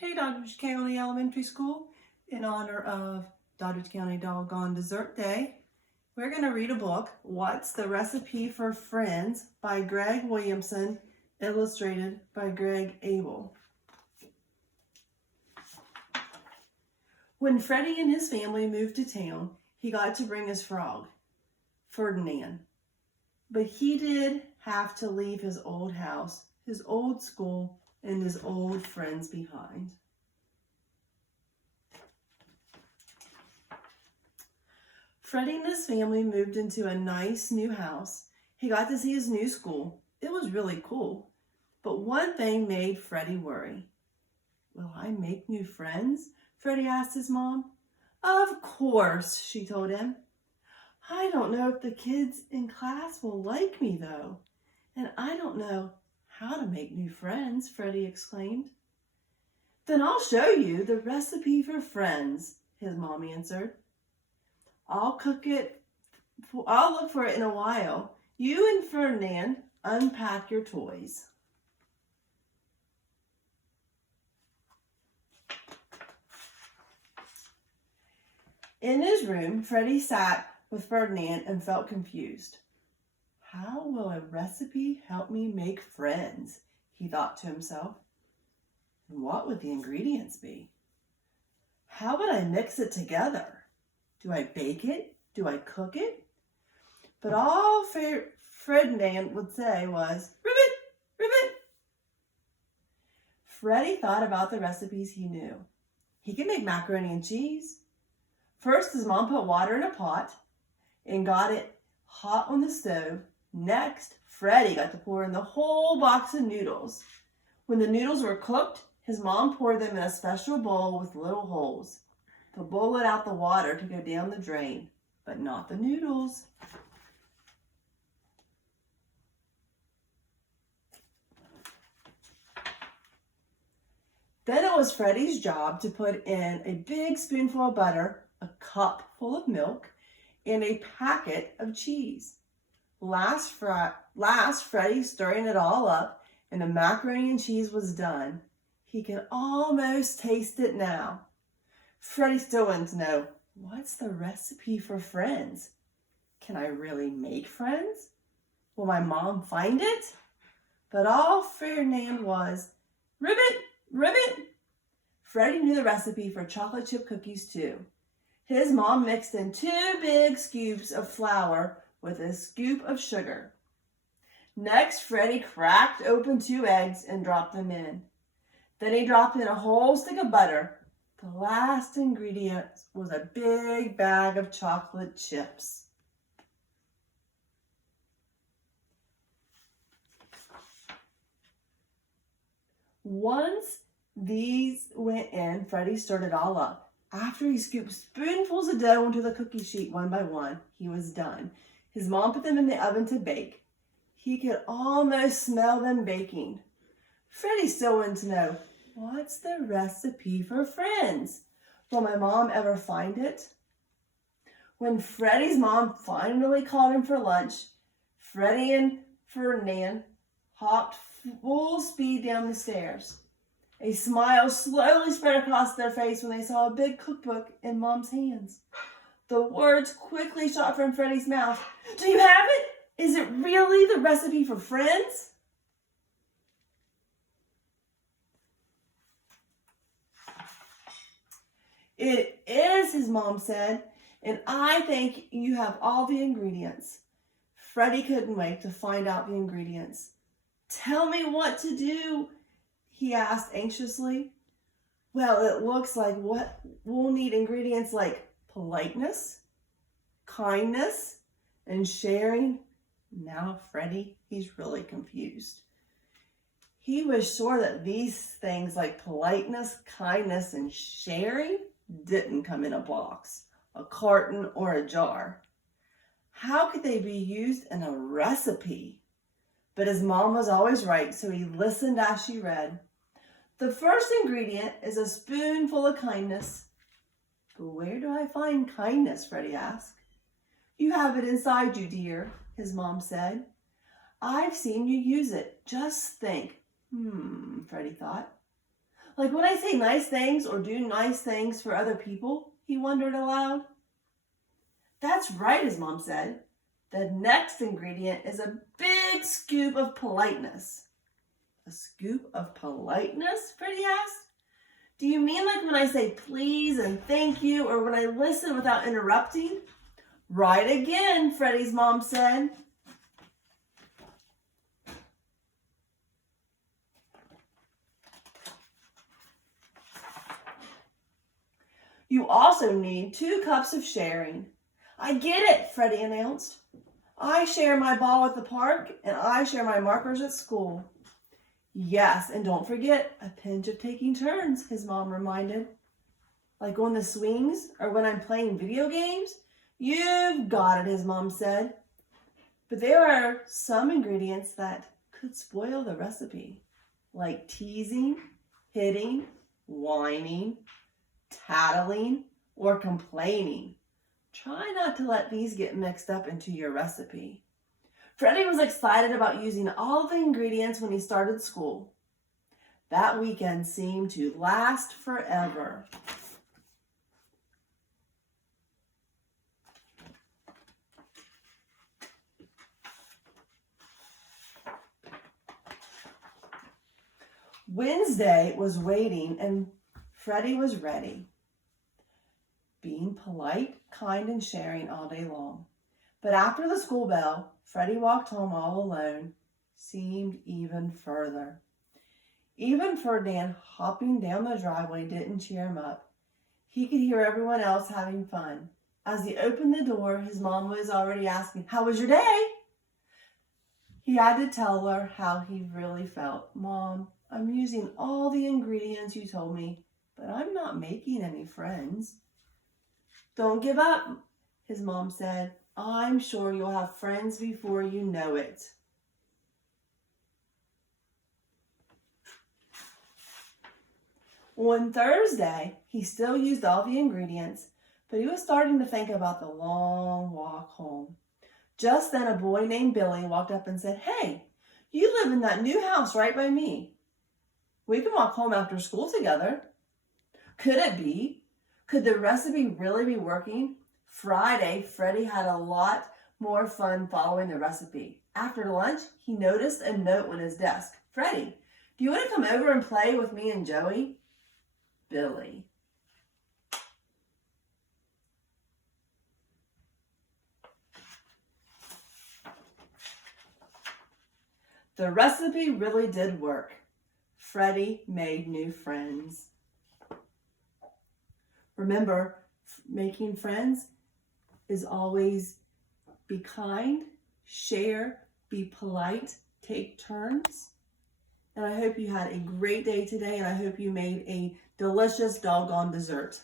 Hey, Doddridge County Elementary School, in honor of Doddridge County Doggone Dessert Day, we're going to read a book, What's the Recipe for Friends by Greg Williamson, illustrated by Greg Abel. When Freddie and his family moved to town, he got to bring his frog, Ferdinand. But he did have to leave his old house, his old school, and his old friends behind. Freddie and his family moved into a nice new house. He got to see his new school. It was really cool. But one thing made Freddie worry. Will I make new friends? Freddie asked his mom. Of course, she told him. I don't know if the kids in class will like me though. And I don't know how to make new friends, Freddie exclaimed. Then I'll show you the recipe for friends, his mom answered. I'll look for it in a while. You and Ferdinand unpack your toys. In his room, Freddie sat with Ferdinand and felt confused. How will a recipe help me make friends? He thought to himself. And what would the ingredients be? How would I mix it together? Do I bake it? Do I cook it? But all Ferdinand would say was, ribbit, ribbit. Freddie thought about the recipes he knew. He could make macaroni and cheese. First, his mom put water in a pot and got it hot on the stove. Next, Freddie got to pour in the whole box of noodles. When the noodles were cooked, his mom poured them in a special bowl with little holes. The bowl let out the water to go down the drain, but not the noodles. Then it was Freddie's job to put in a big spoonful of butter, a cup full of milk, and a packet of cheese. Last, Freddie stirring it all up, and the macaroni and cheese was done. He can almost taste it now. Freddie still wanted to know, what's the recipe for friends? Can I really make friends? Will my mom find it? But all Ferdinand was, ribbit, ribbit. Freddie knew the recipe for chocolate chip cookies too. His mom mixed in 2 big scoops of flour with a scoop of sugar. Next, Freddie cracked open 2 eggs and dropped them in. Then he dropped in a whole stick of butter. The last ingredient was a big bag of chocolate chips. Once these went in, Freddie stirred it all up. After he scooped spoonfuls of dough into the cookie sheet one by one, he was done. His mom put them in the oven to bake. He could almost smell them baking. Freddie still wanted to know, what's the recipe for friends? Will my mom ever find it? When Freddie's mom finally called him for lunch, Freddie and Ferdinand hopped full speed down the stairs. A smile slowly spread across their face when they saw a big cookbook in Mom's hands. The words quickly shot from Freddie's mouth. Do you have it? Is it really the recipe for friends? It is, his mom said, and I think you have all the ingredients. Freddie couldn't wait to find out the ingredients. Tell me what to do, he asked anxiously. Well, it looks like we'll need ingredients like politeness, kindness, and sharing. Now, Freddie, he's really confused. He was sure that these things like politeness, kindness, and sharing didn't come in a box, a carton, or a jar. How could they be used in a recipe? But his mom was always right, so he listened as she read. The first ingredient is a spoonful of kindness. But where do I find kindness? Freddie asked. You have it inside you, dear, his mom said. I've seen you use it. Just think. Freddie thought. Like when I say nice things or do nice things for other people, he wondered aloud. That's right, his mom said. The next ingredient is a big scoop of politeness. A scoop of politeness? Freddie asked. Do you mean like when I say please and thank you, or when I listen without interrupting? Right again, Freddie's mom said. You also need 2 cups of sharing. I get it, Freddie announced. I share my ball at the park, and I share my markers at school. Yes, and don't forget a pinch of taking turns, his mom reminded. Like on the swings or when I'm playing video games? You've got it, his mom said. But there are some ingredients that could spoil the recipe, like teasing, hitting, whining, tattling, or complaining. Try not to let these get mixed up into your recipe. Freddie was excited about using all the ingredients when he started school. That weekend seemed to last forever. Wednesday was waiting and Freddie was ready, being polite, kind, and sharing all day long. But after the school bell, Freddie walked home all alone, seemed even further. Even Ferdinand hopping down the driveway didn't cheer him up. He could hear everyone else having fun. As he opened the door, his mom was already asking, "How was your day?" He had to tell her how he really felt. "Mom, I'm using all the ingredients you told me, but I'm not making any friends." "Don't give up," his mom said. "I'm sure you'll have friends before you know it." On Thursday, he still used all the ingredients, but he was starting to think about the long walk home. Just then, a boy named Billy walked up and said, "Hey, you live in that new house right by me. We can walk home after school together." Could it be? Could the recipe really be working? Friday, Freddie had a lot more fun following the recipe. After lunch, he noticed a note on his desk. "Freddie, do you want to come over and play with me and Joey?" Billy. The recipe really did work. Freddie made new friends. Remember, making friends is always be kind, share, be polite, take turns. And I hope you had a great day today, and I hope you made a delicious doggone dessert.